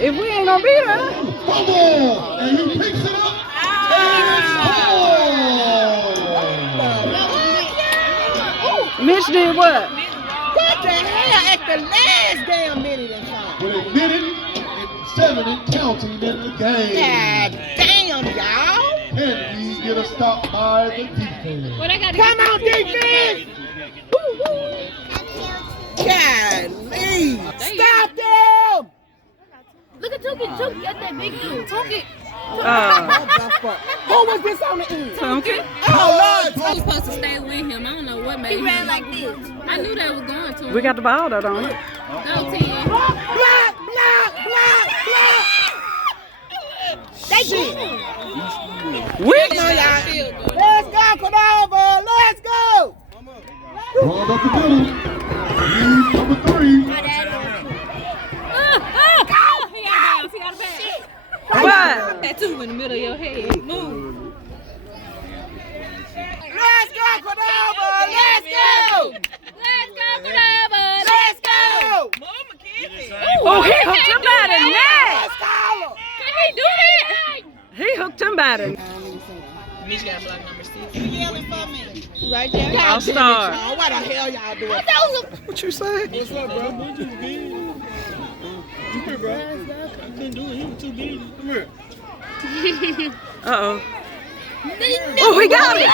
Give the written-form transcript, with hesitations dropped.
If we ain't gonna be there. Fumble! And he picks it up. Mitch did what? What the hell at the last damn minute and time? With a minute and 7 and counting in the game. God damn, y'all. Can we get a stop by the defense? Come on, defense. Golly. Stop them. Look at Tookie. Tookie got that big dude. Tookie. Who was this on the end? Tunky. Oh, Lord. I was supposed to stay with him. I don't know what made him. He ran like this. I knew that was going to him. We got the ball though, don't we? Go, T. Block. They did. Which? Let's go, Cordova. Let's go. Rolled up the middle. Lead number 3. He got a bounce. What? That two in the middle of your head. Move. Let's go, Cordova. Let's go. Let's go, Cordova. Let's go. Oh, he hooked him by the neck. Let's call him. Can he do that? He hooked him by the neck. Mitch got block number 6. You yelling for me? Right there. I'll start. What the hell y'all doing? What you say? What's up, bro? Come here, bro. You couldn't do it. He was too big. Come here. Uh-oh. Oh, he got it.